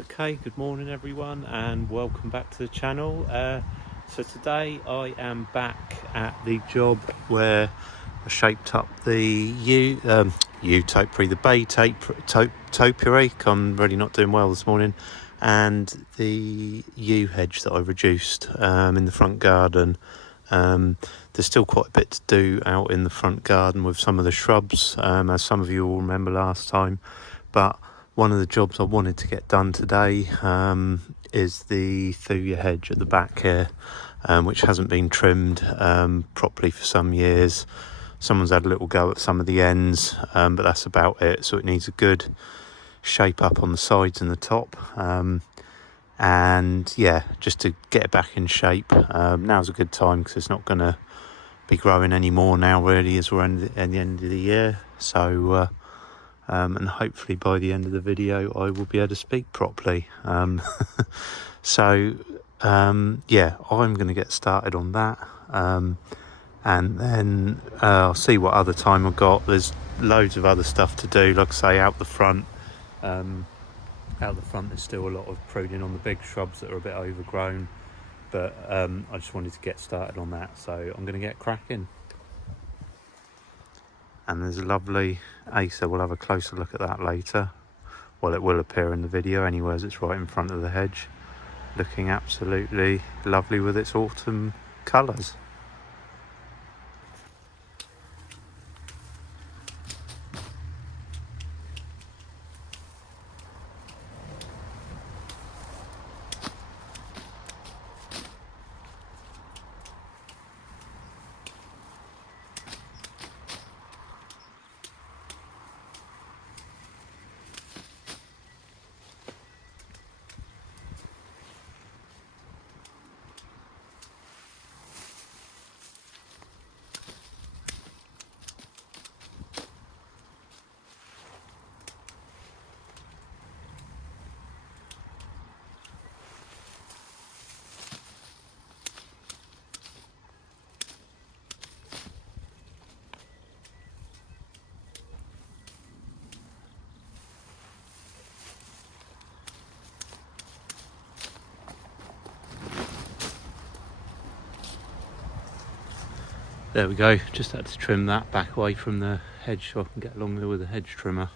Okay, good morning everyone and welcome back to the channel. So today I am back at the job where I shaped up the topiary, the bay topiary. I'm really not doing well this morning, and the yew hedge that I reduced in the front garden. There's still quite a bit to do out in the front garden with some of the shrubs, as some of you will remember last time, but one of the jobs I wanted to get done today is the thuya hedge at the back here, which hasn't been trimmed properly for some years. Someone's had a little go at some of the ends, but that's about it. So it needs a good shape up on the sides and the top. And yeah, just to get it back in shape. Now's a good time because it's not going to be growing anymore now really as we're at the end of the year. So and hopefully by the end of the video I will be able to speak properly. So yeah, I'm going to get started on that, and then I'll see what other time I've got. There's loads of other stuff to do, like I say, out the front. There's still a lot of pruning on the big shrubs that are a bit overgrown, but I just wanted to get started on that, so I'm going to get cracking. And there's a lovely acer. We'll have a closer look at that later. Well, it will appear in the video anyway, as it's right in front of the hedge, looking absolutely lovely with its autumn colours. There we go, just had to trim that back away from the hedge so I can get along there with the hedge trimmer.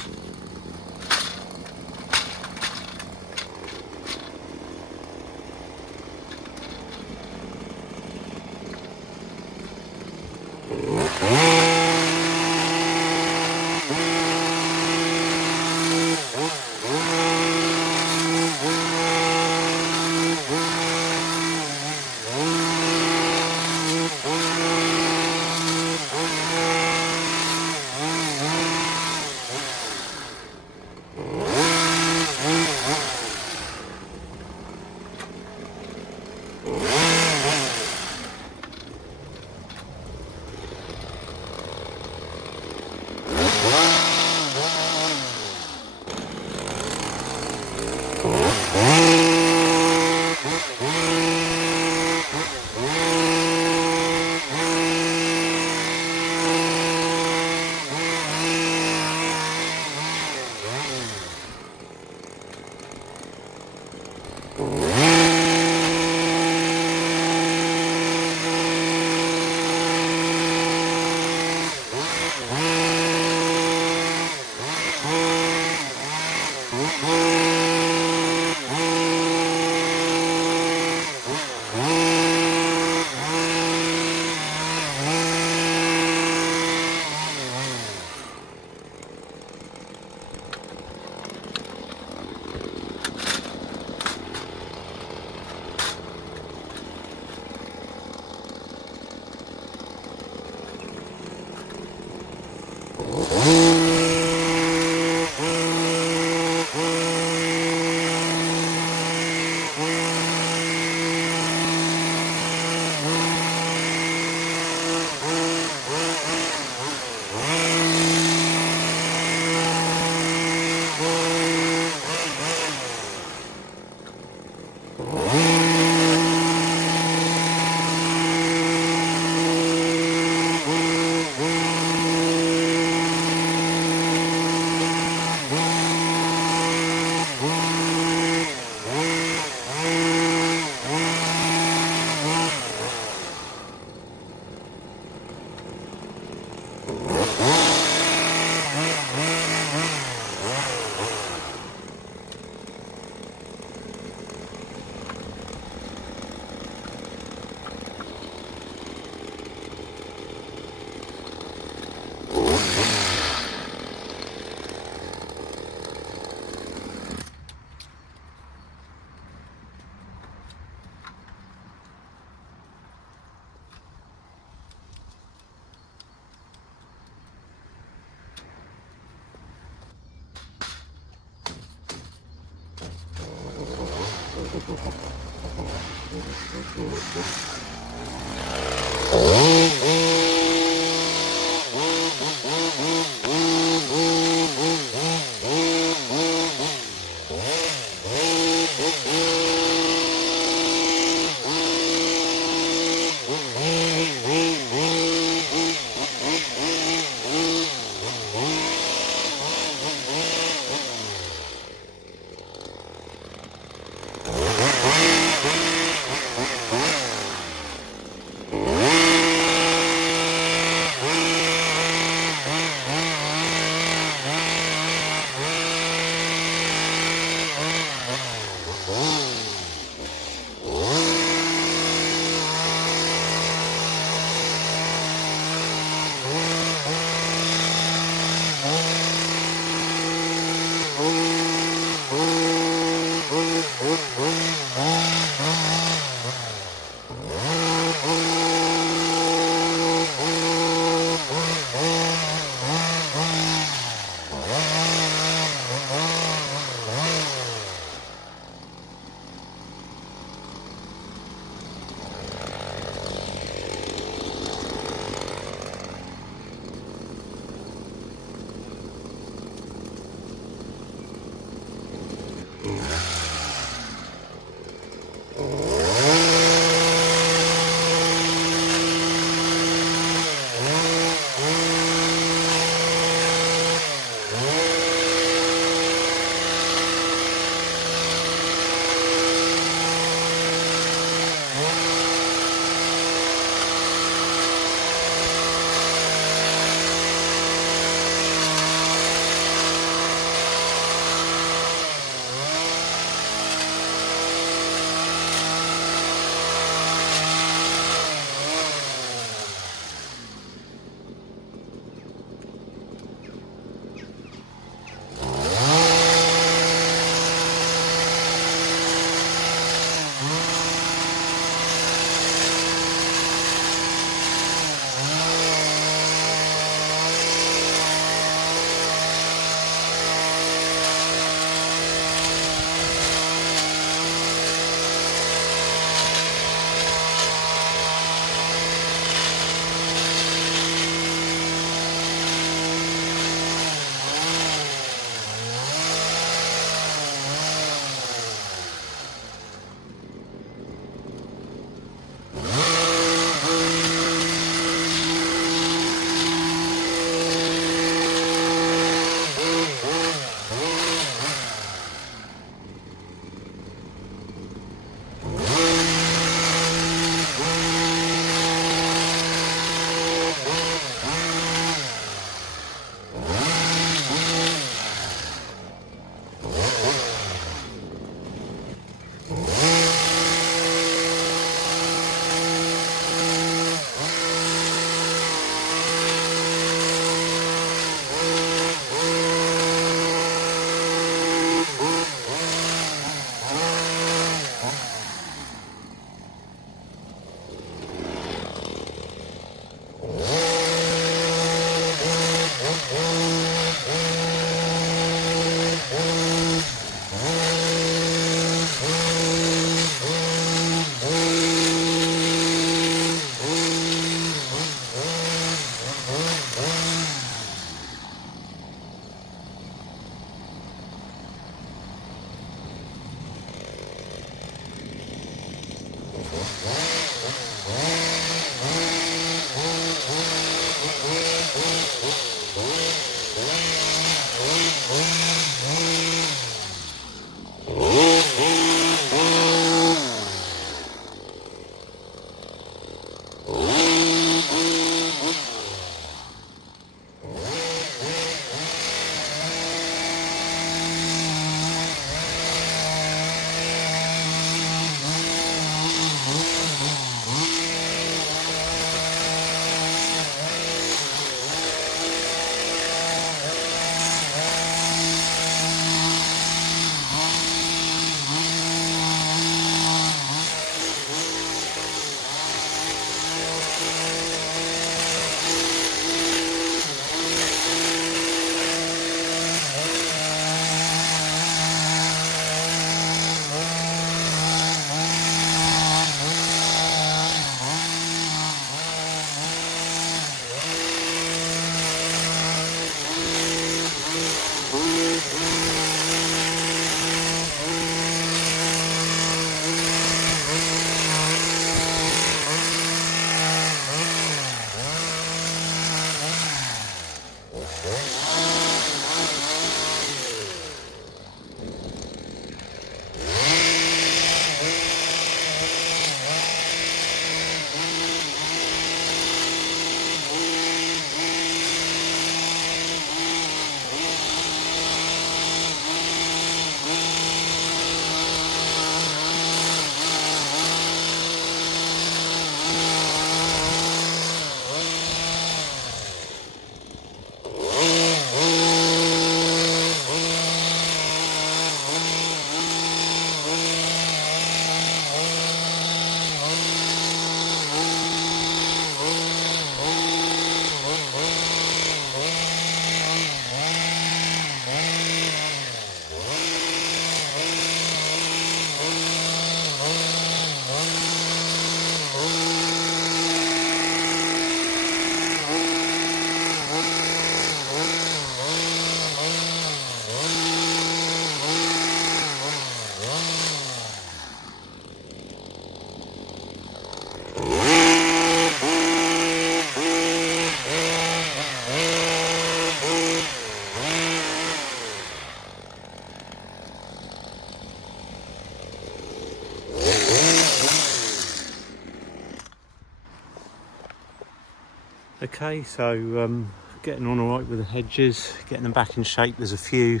Okay, so getting on all right with the hedges, getting them back in shape. There's a few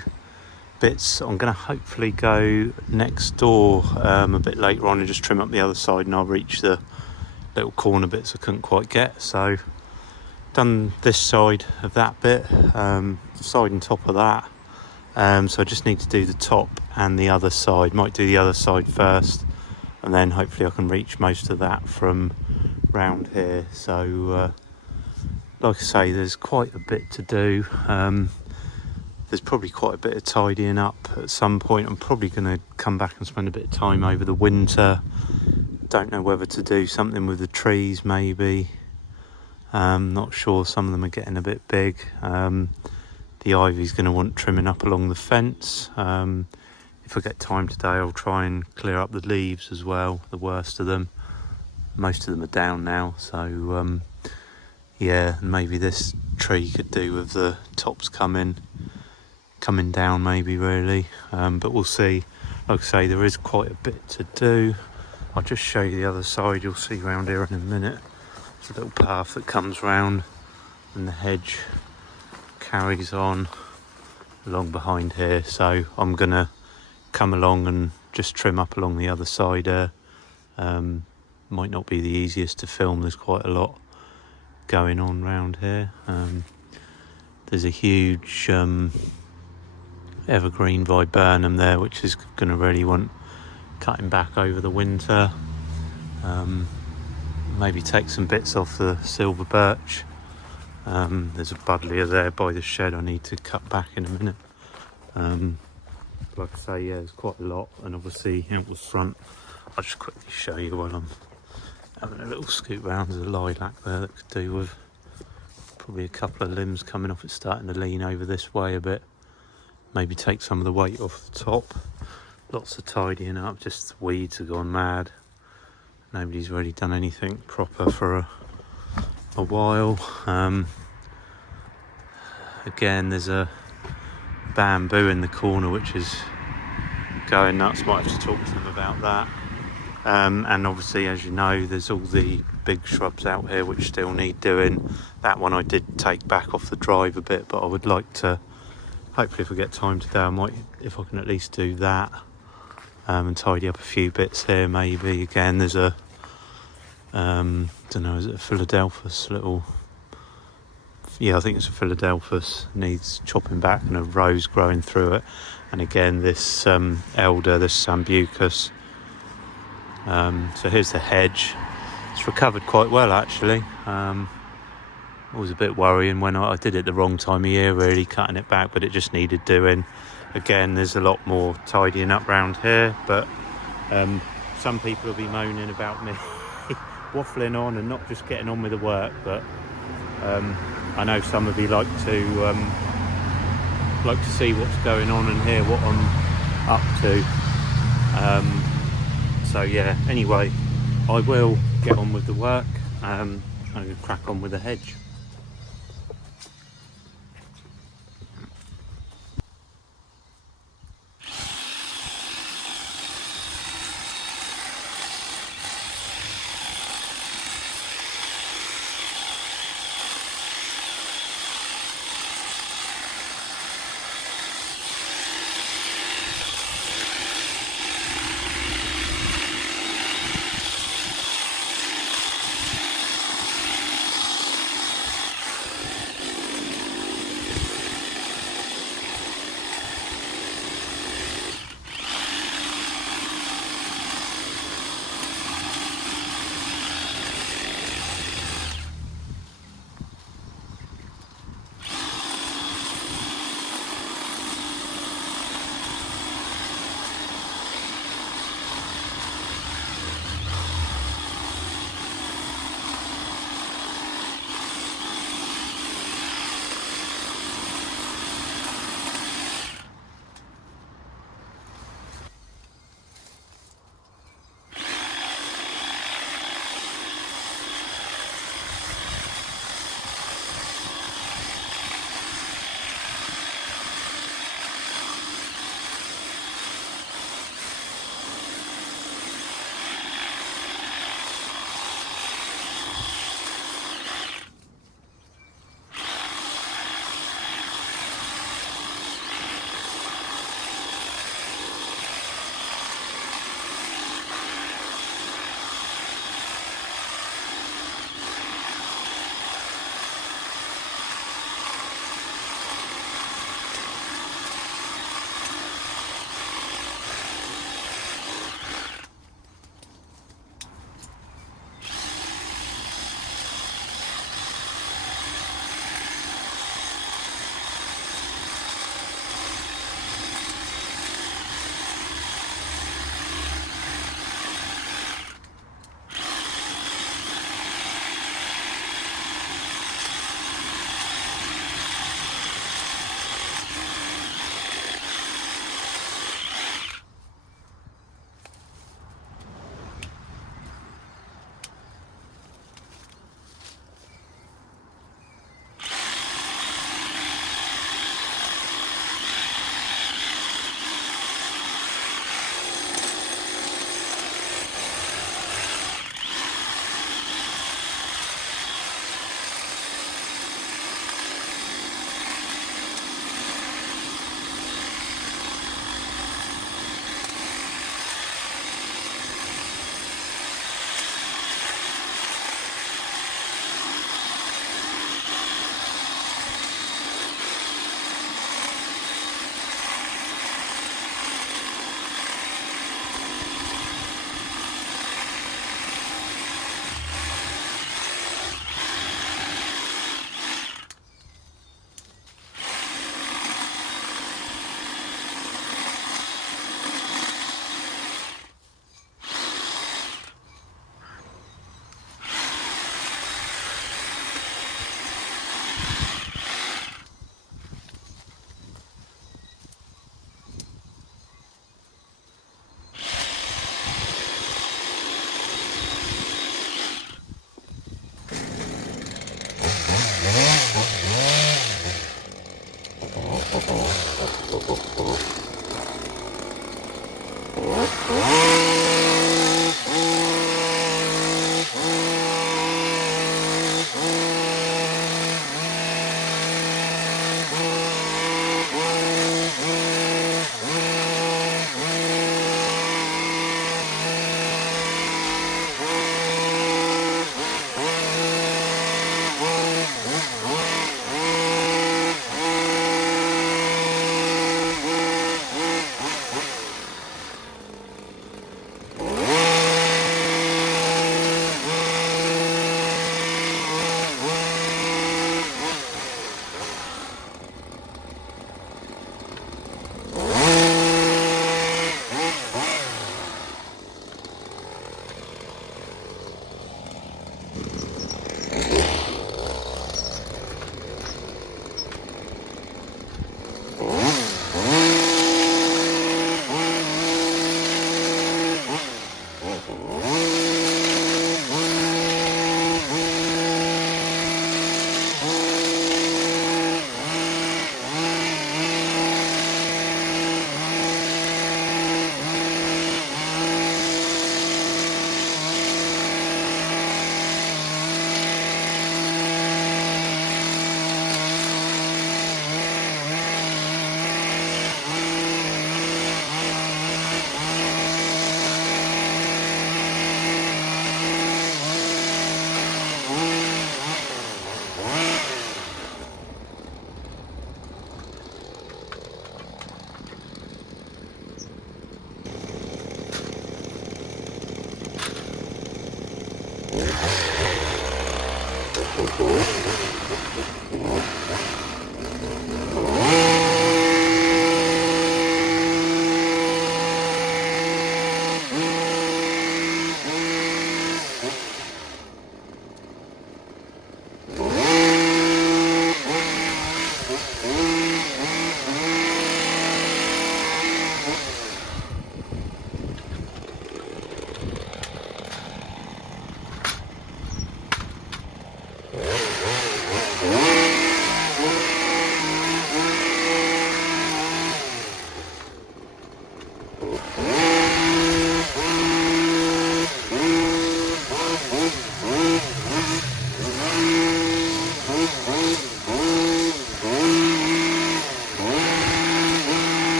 bits I'm going to hopefully go next door a bit later on and just trim up the other side, and I'll reach the little corner bits I couldn't quite get. So done this side of that bit, side and top of that. So I just need to do the top and the other side. Might do the other side first, and then hopefully I can reach most of that from round here. So like I say, there's quite a bit to do. There's probably quite a bit of tidying up at some point. I'm probably going to come back and spend a bit of time over the winter. Don't know whether to do something with the trees, maybe. Not sure, some of them are getting a bit big. The ivy's going to want trimming up along the fence. If I get time today, I'll try and clear up the leaves as well, the worst of them. Most of them are down now, so yeah, maybe this tree could do with the tops coming down, maybe, really. But we'll see. Like I say, there is quite a bit to do. I'll just show you the other side. You'll see round here in a minute. There's a little path that comes round, and the hedge carries on along behind here. So I'm gonna come along and just trim up along the other side there. Might not be the easiest to film. There's quite a lot going on round here. There's a huge evergreen viburnum there, which is going to really want cutting back over the winter. Maybe take some bits off the silver birch. There's a buddleia there by the shed I need to cut back in a minute. Like I say, yeah, there's quite a lot, and obviously out the front, I'll just quickly show you while I'm having a little scoot round. There's a lilac there that could do with probably a couple of limbs coming off. It's starting to lean over this way a bit. Maybe take some of the weight off the top. Lots of tidying up, just the weeds have gone mad. Nobody's really done anything proper for a while. Again, there's a bamboo in the corner which is going nuts. Might have to talk to them about that. And obviously, as you know, there's all the big shrubs out here which still need doing. That one I did take back off the drive a bit, but I would like to, hopefully if I get time today, I might, if I can at least do that, and tidy up a few bits here maybe. Again, there's a don't know, is it a Philadelphus little, yeah, I think it's a Philadelphus, needs chopping back, and a rose growing through it. And again, this elder, this sambucus. So here's the hedge. It's recovered quite well, actually. It was a bit worrying when I did it the wrong time of year, really, cutting it back, but it just needed doing. Again, there's a lot more tidying up round here, but some people will be moaning about me waffling on and not just getting on with the work, but I know some of you like to see what's going on and hear what I'm up to. So yeah, anyway, I will get on with the work. I'm going to crack on with the hedge.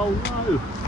Oh no!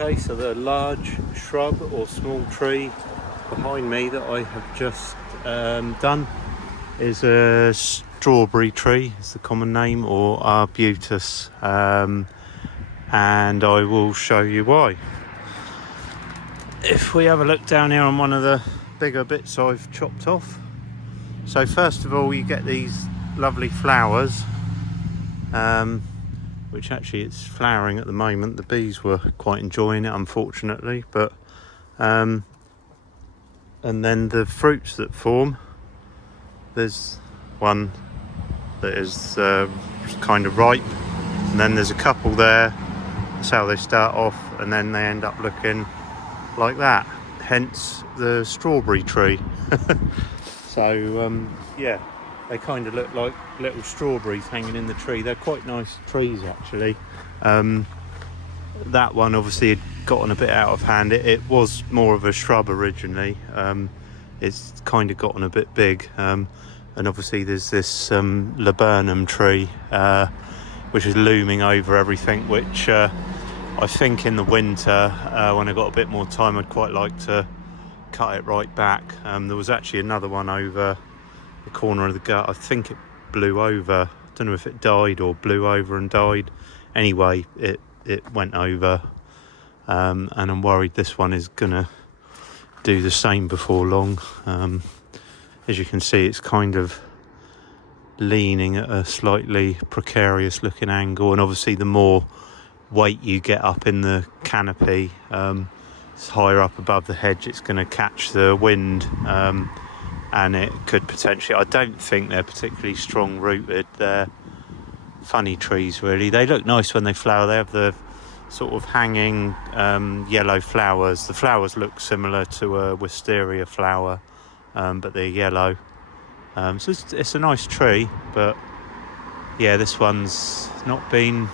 Okay, so the large shrub or small tree behind me that I have just done is a strawberry tree, is the common name, or arbutus, and I will show you why. If we have a look down here on one of the bigger bits I've chopped off, so first of all you get these lovely flowers, which actually it's flowering at the moment. The bees were quite enjoying it, unfortunately, but and then the fruits that form, there's one that is kind of ripe, and then there's a couple there. That's how they start off, and then they end up looking like that, hence the strawberry tree. So yeah, they kind of look like little strawberries hanging in the tree. They're quite nice trees actually. That one obviously had gotten a bit out of hand. It was more of a shrub originally. It's kind of gotten a bit big, and obviously there's this laburnum tree which is looming over everything, which I think in the winter, when I got a bit more time, I'd quite like to cut it right back. There was actually another one over the corner of the gut. I think it blew over. I don't know if it died or blew over and died. Anyway, it went over, and I'm worried this one is gonna do the same before long. As you can see, it's kind of leaning at a slightly precarious looking angle, and obviously the more weight you get up in the canopy, it's higher up above the hedge, it's going to catch the wind, and it could potentially, I don't think they're particularly strong rooted. They're funny trees really. They look nice when they flower. They have the sort of hanging yellow flowers. The flowers look similar to a wisteria flower, but they're yellow. So it's a nice tree, but yeah, this one's not been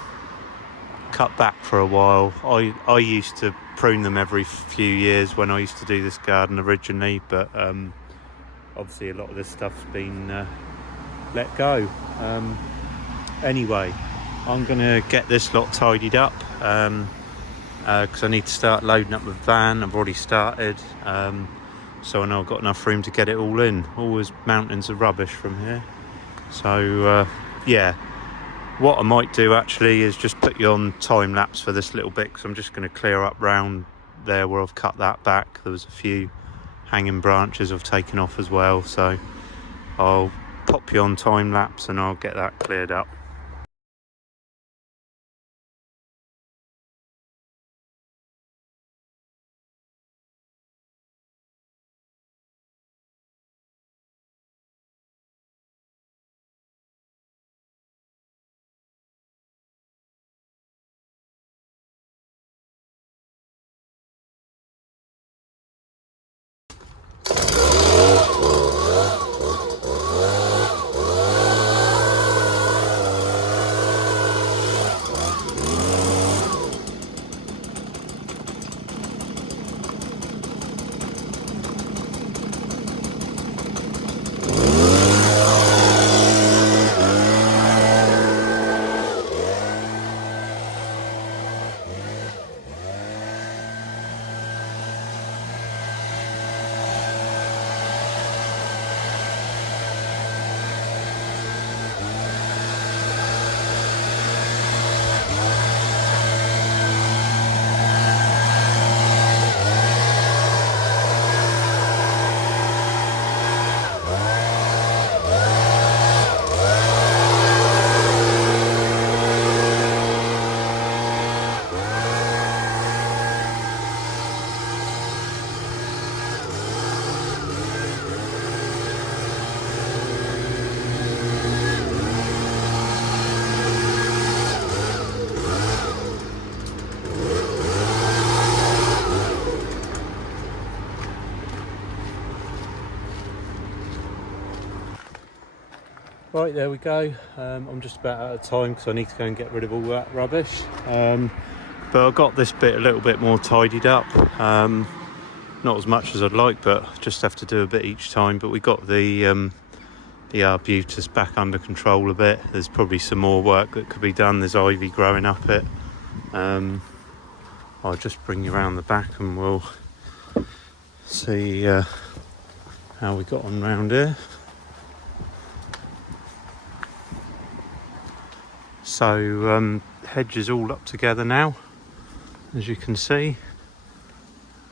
cut back for a while. I used to prune them every few years when I used to do this garden originally, but obviously a lot of this stuff's been let go. Anyway, I'm gonna get this lot tidied up because I need to start loading up the van. I've already started, so I know I've got enough room to get it all in. Always mountains of rubbish from here. So yeah, what I might do actually is just put you on time lapse for this little bit, because I'm just going to clear up round there where I've cut that back. There was a few hanging branches I've taken off as well, so I'll pop you on time lapse and I'll get that cleared up. Right, there we go. I'm just about out of time because I need to go and get rid of all that rubbish. But I got this bit a little bit more tidied up. Not as much as I'd like, but just have to do a bit each time. But we got the arbutus back under control a bit. There's probably some more work that could be done. There's ivy growing up it. I'll just bring you around the back and we'll see how we got on round here. So hedge is all up together now, as you can see,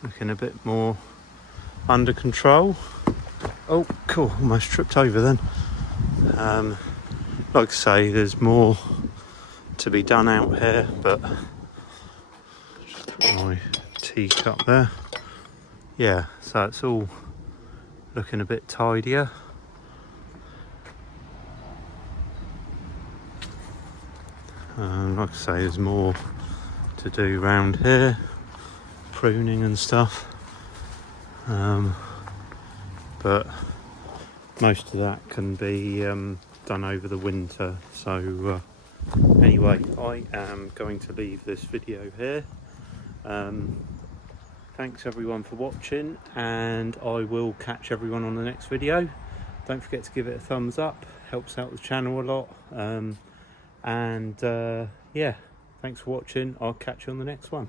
looking a bit more under control. Oh cool, almost tripped over then. Like I say, there's more to be done out here, but just put my teacup there. Yeah, so it's all looking a bit tidier. Like I say, there's more to do around here, pruning and stuff, but most of that can be done over the winter. So anyway, I am going to leave this video here. Thanks everyone for watching, and I will catch everyone on the next video. Don't forget to give it a thumbs up, helps out the channel a lot. Yeah, thanks for watching. I'll catch you on the next one.